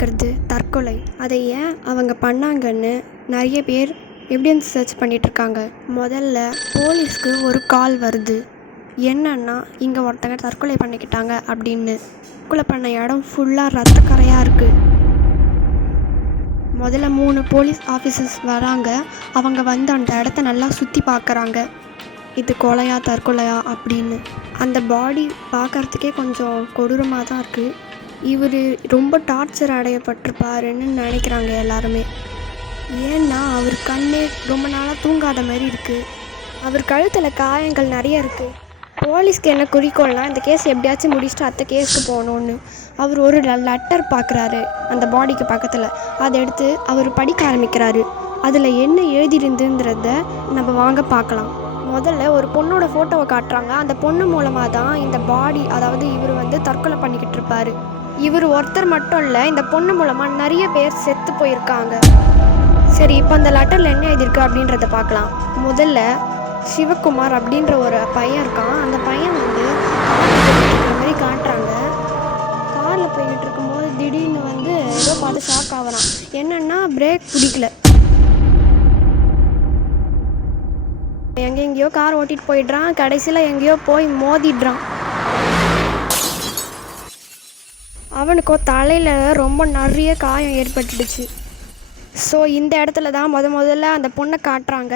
இருக்கிறது தற்கொலை. அதை ஏன் அவங்க பண்ணாங்கன்னு நிறைய பேர் எவிடன்ஸ் சர்ச் பண்ணிகிட்ருக்காங்க. முதல்ல போலீஸ்க்கு ஒரு கால் வருது. என்னன்னா, இங்கே ஒருத்தங்க தற்கொலை பண்ணிக்கிட்டாங்க அப்படின்னு. தற்கொலை பண்ண இடம் ஃபுல்லாக ரத்தக்கரையாக இருக்குது. முதல்ல 3 போலீஸ் ஆஃபீஸர்ஸ் வராங்க. அவங்க வந்து அந்த இடத்த நல்லா சுற்றி பார்க்குறாங்க. இது கொலையா தற்கொலையா அப்படின்னு. அந்த பாடி பார்க்குறதுக்கே கொஞ்சம் கொடூரமாக தான் இருக்குது. இவர் ரொம்ப டார்ச்சர் அடையப்பட்டிருப்பாருன்னு நினைக்கிறாங்க எல்லாருமே. ஏன்னா அவர் கண்ணே ரொம்ப நாளாக தூங்காத மாதிரி இருக்குது. அவர் கழுத்தில் காயங்கள் நிறைய இருக்குது. போலீஸ்க்கு என்ன குறிக்கோள்னா, இந்த கேஸ் எப்படியாச்சும் முடிச்சுட்டு அடுத்த கேஸுக்கு போகணுன்னு. அவர் ஒரு லெட்டர் பார்க்குறாரு அந்த பாடிக்கு பக்கத்தில். அதை எடுத்து அவர் படிக்க ஆரம்பிக்கிறாரு. அதில் என்ன எழுதியிருந்துன்றத நம்ம வாங்க பார்க்கலாம். முதல்ல ஒரு பொண்ணோட ஃபோட்டோவை காட்டுறாங்க. அந்த பொண்ணு மூலமாக தான் இந்த பாடி, அதாவது இவர் வந்து தற்கொலை பண்ணிக்கிட்டு இருப்பார். இவர் ஒருத்தர் மட்டும் இல்லை, இந்த பொண்ணு மூலமாக நிறைய பேர் செத்து போயிருக்காங்க. சரி, இப்போ அந்த லெட்டரில் என்ன எழுதியிருக்கு அப்படின்றத பார்க்கலாம். முதல்ல சிவகுமார் அப்படின்ற ஒரு பையன் இருக்கான். அந்த பையன் வந்து காரில் மாதிரி காட்டுறாங்க. காரில் போய்கிட்டு இருக்கும்போது திடீர்னு வந்து ஏதோ பார்த்து ஷாக் ஆகிறான். என்னன்னா, பிரேக் பிடிக்கல. எங்கெங்கேயோ கார் ஓட்டிகிட்டு போயிடுறான். கடைசியில் எங்கேயோ போய் மோதிடுறான். அவனுக்கோ தலையில் ரொம்ப நிறைய காயம் ஏற்பட்டுடுச்சு. ஸோ இந்த இடத்துல தான் முதல்ல அந்த பொண்ணை காட்டுறாங்க.